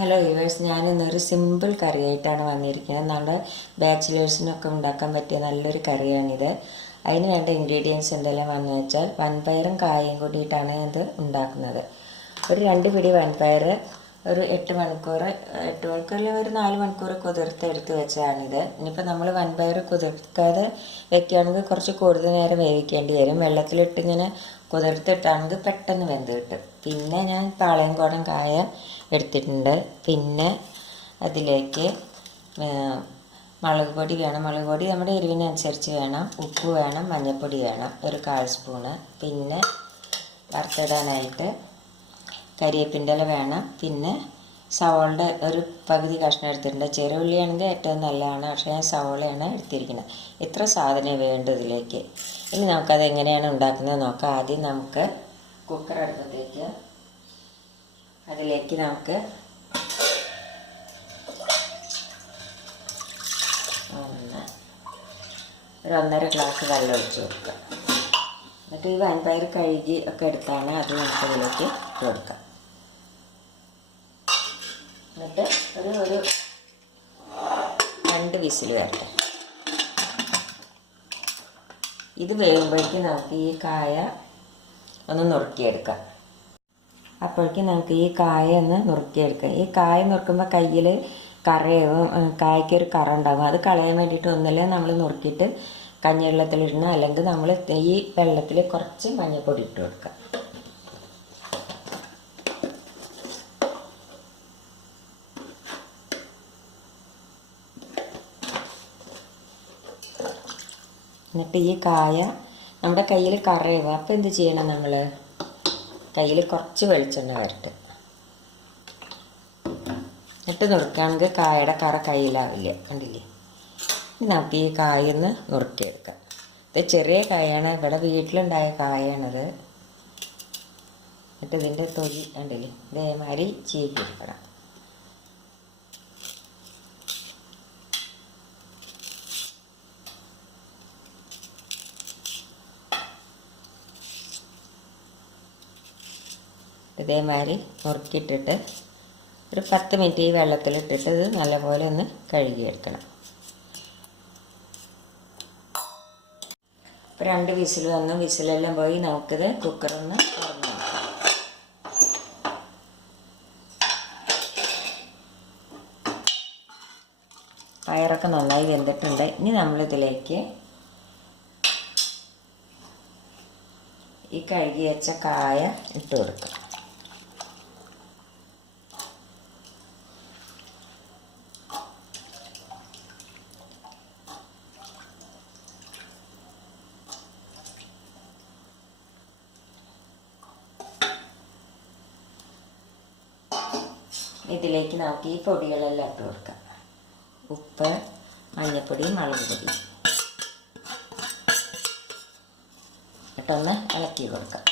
Hello viewers, ഞാനിന്നൊരു simple കറിയായിട്ടാണ് വന്നിരിക്കുന്നത്. നമ്മുടെ ബാച്ചിലേഴ്സിനൊക്കെ ഉണ്ടാക്കാൻ പറ്റിയ നല്ലൊരു കറിയാണിത്. അതിന് വേണ്ട ഇൻഗ്രീഡിയൻസ് എന്തെല്ലാം വന്നു വെച്ചാൽ വൻപയറും കായയും കൂടിയിട്ടാണ് ഇത് ഉണ്ടാക്കുന്നത്. ഒരു 2 പിടി വൻപയർ ഒരു 8 മണിക്കൂർ അല്ലെങ്കിൽ ഒരു 4 മണിക്കൂർ കുതിർത്തെടുത്ത് വെച്ചതാണിത്. ഇനിയിപ്പോൾ നമ്മൾ വൻപയർ കുതിർക്കാതെ വെക്കുകയാണെങ്കിൽ കുറച്ച് കൂടുതൽ നേരം വേവിക്കേണ്ടി വരും. വെള്ളത്തിലിട്ട് ഇങ്ങനെ കുതിർത്തിട്ടാണെങ്കിൽ പെട്ടെന്ന് വെന്ത് കിട്ടും. പിന്നെ ഞാൻ പാളയംകോടൻ കായ എടുത്തിട്ടുണ്ട്. പിന്നെ അതിലേക്ക് മുളക് പൊടി വേണം. മുളക് പൊടി നമ്മുടെ എരിവിനനുസരിച്ച് വേണം. ഉപ്പ് വേണം, മഞ്ഞൾപ്പൊടി വേണം ഒരു 1/4 സ്പൂണ്. പിന്നെ വറുത്തിടാനായിട്ട് കരിവേപ്പിൻ്റെ ഇല വേണം. പിന്നെ സവോളയുടെ ഒരു പകുതി കഷ്ണം എടുത്തിട്ടുണ്ട്. ചെറിയ ഉള്ളിയാണെങ്കിൽ ഏറ്റവും നല്ലതാണ്, പക്ഷേ ഞാൻ സവോളയാണ് എടുത്തിരിക്കുന്നത്. ഇത്ര സാധനം വേണ്ടത് ഇതിലേക്ക്. ഇനി നമുക്കത് എങ്ങനെയാണ് ഉണ്ടാക്കുന്നത് നോക്കാം. ആദ്യം നമുക്ക് കുക്കർ അടുപ്പത്തേക്ക് അതിലേക്ക് നമുക്ക് ഒരു 1.5 ഗ്ലാസ് വെള്ളം ഒഴിച്ച് കൊടുക്കുക. എന്നിട്ട് ഈ വൻപയർ കഴുകി ഒക്കെ എടുത്താണ് അത് നമുക്ക് ഇതിലേക്ക് ഇട്ട് കൊടുക്കാം. എന്നിട്ട് ഒരു 2 വിസിൽ വരട്ടെ. ഇത് വേകുമ്പോഴേക്കും നമുക്ക് ഈ കായ ഒന്ന് നുറുക്കിയെടുക്കാം. അപ്പോഴേക്കും നമുക്ക് ഈ കായ ഒന്ന് നുറുക്കിയെടുക്കാം. ഈ കായ നുറുക്കുമ്പോൾ കയ്യിൽ കറയാവും, കായ്ക്കൊരു കറ ഉണ്ടാകും. അത് കളയാൻ വേണ്ടിയിട്ട് ഒന്നല്ലേ നമ്മൾ നുറുക്കിയിട്ട് കഞ്ഞിവെള്ളത്തിലിടണം, അല്ലെങ്കിൽ നമ്മൾ ഈ വെള്ളത്തിൽ കുറച്ച് മഞ്ഞൾപ്പൊടി ഇട്ട് കൊടുക്കുക. എന്നിട്ട് ഈ കായ നമ്മുടെ കയ്യിൽ കറയാവും. അപ്പോൾ എന്ത് ചെയ്യണം, നമ്മൾ കയ്യിൽ കുറച്ച് വെളിച്ചെണ്ണ വരട്ടെ. എന്നിട്ട് നുറുക്കുകയാണെങ്കിൽ കായയുടെ കറ കയ്യിലാവില്ല. കണ്ടില്ലേ? നമുക്ക് ഈ കായൊന്ന് നുറുക്കിയെടുക്കാം. ഇത് ചെറിയ കായാണ്, ഇവിടെ വീട്ടിലുണ്ടായ കായാണത്. എന്നിട്ട് ഇതിൻ്റെ തൊലി കണ്ടില്ലേ, ഇതേമാതിരി ചീകിയെടുക്കണം. ഇതേമാതിരി നുറുക്കിയിട്ടിട്ട് ഒരു 10 മിനിറ്റ് ഈ വെള്ളത്തിലിട്ടിട്ട് ഇത് നല്ലപോലെ ഒന്ന് കഴുകിയെടുക്കണം. ഇപ്പോൾ 2 വിസിൽ വന്നു. വിസിലെല്ലാം പോയി നമുക്കിത് കുക്കറൊന്ന് തുറന്ന് നോക്കാം. പയറൊക്കെ നന്നായി വെന്തിട്ടുണ്ട്. ഇനി നമ്മളിതിലേക്ക് ഈ കഴുകി വെച്ച കായ ഇട്ട് കൊടുക്കാം. ഇതിലേക്ക് നമുക്ക് ഈ പൊടികളെല്ലാം ഇട്ട് കൊടുക്കാം. ഉപ്പ്, മഞ്ഞൾപ്പൊടി, മുളക് പൊടി ഇട്ടൊന്ന് ഇളക്കി കൊടുക്കാം.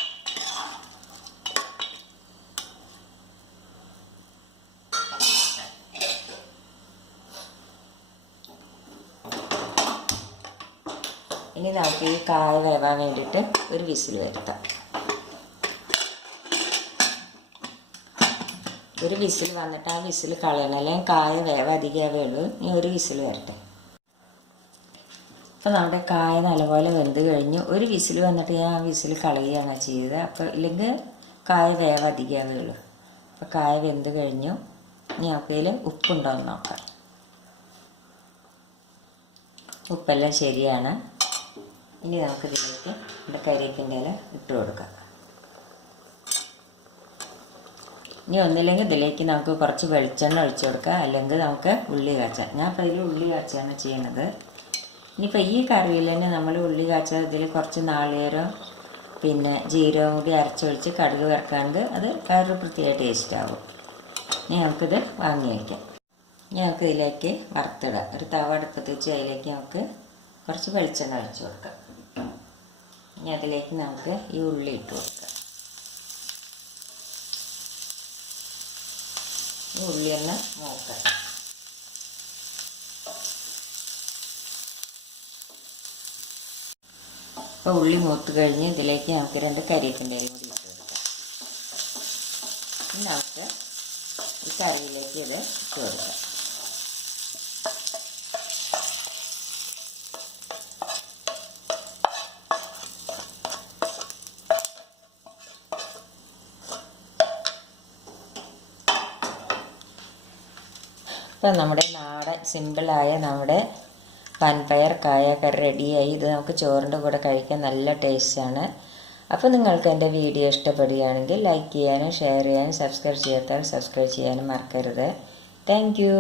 ഇനി നമുക്ക് ഈ കായ വേവാൻ വേണ്ടിയിട്ട് ഒരു വിസിൽ വരുത്താം. ഒരു വിസിൽ വന്നിട്ട് ആ വിസിൽ കളയണം, അല്ലെങ്കിൽ കായ വേവ് അധികമേ ഉള്ളൂ. ഇനി ഒരു വിസിൽ വരട്ടെ. അപ്പോൾ നമ്മുടെ കായ നല്ലപോലെ വെന്ത് കഴിഞ്ഞു. ഒരു വിസിൽ വന്നിട്ട് ഞാൻ ആ വിസിൽ കളയുകയാണ് ചെയ്തത്. അപ്പോൾ ഇല്ലെങ്കിൽ കായ വേവ് അധികമേ ഉള്ളൂ. അപ്പോൾ കായ വെന്ത് കഴിഞ്ഞു. ഇനി നമുക്കതിൽ ഉപ്പുണ്ടോ എന്ന് നോക്കാം. ഉപ്പെല്ലാം ശരിയാണ്. ഇനി നമുക്കിതിലേക്ക് നമ്മുടെ കരിവേപ്പിൻ്റെ ഇല ഇട്ട് കൊടുക്കാം. ഇനി ഒന്നില്ലെങ്കിൽ ഇതിലേക്ക് നമുക്ക് കുറച്ച് വെളിച്ചെണ്ണ ഒഴിച്ചു കൊടുക്കുക, അല്ലെങ്കിൽ നമുക്ക് ഉള്ളി കാച്ചാം. ഞാൻ അപ്പോൾ ഇതിൽ ഉള്ളി കാച്ചാണ് ചെയ്യണത്. ഇനിയിപ്പോൾ ഈ കറിയിൽ തന്നെ നമ്മൾ ഉള്ളി കാച്ചാൽ ഇതിൽ കുറച്ച് നാളികേരം പിന്നെ ജീരകം കൂടി അരച്ചൊഴിച്ച് കടുക് വറുക്കാണ്ട് അത് വേറൊരു പ്രത്യേക ടേസ്റ്റ് ആവും. ഇനി നമുക്കിത് വാങ്ങി വയ്ക്കാം. ഇനി നമുക്ക് ഇതിലേക്ക് വറുത്തിടാം. ഒരു തവ അടുപ്പത്ത് വെച്ച് അതിലേക്ക് നമുക്ക് കുറച്ച് വെളിച്ചെണ്ണ ഒഴിച്ചു കൊടുക്കാം. ഇനി അതിലേക്ക് നമുക്ക് ഈ ഉള്ളി ഇട്ട് കൊടുക്കാം. ഉള്ളി ഒന്ന് നോക്കാം. അപ്പോൾ ഉള്ളി മൂത്ത് കഴിഞ്ഞ് ഇതിലേക്ക് നമുക്ക് 2 കരിവേപ്പിൻ്റെ ഇല കൂടി ഇട്ട് കൊടുക്കാം. ഇനി നമുക്ക് ഈ കറിയിലേക്ക് ഇത് ഇട്ട് കൊടുക്കാം. ഇപ്പം നമ്മുടെ നാടൻ സിമ്പിളായ നമ്മുടെ വൻപയർ കായ കറി റെഡിയായി. ഇത് നമുക്ക് ചോറിൻ്റെ കൂടെ കഴിക്കാൻ നല്ല ടേസ്റ്റാണ്. അപ്പോൾ നിങ്ങൾക്ക് എൻ്റെ വീഡിയോ ഇഷ്ടപ്പെടുകയാണെങ്കിൽ ലൈക്ക് ചെയ്യാനും ഷെയർ ചെയ്യാനും സബ്സ്ക്രൈബ് ചെയ്യാത്തവർ സബ്സ്ക്രൈബ് ചെയ്യാനും മറക്കരുത്. Thank you.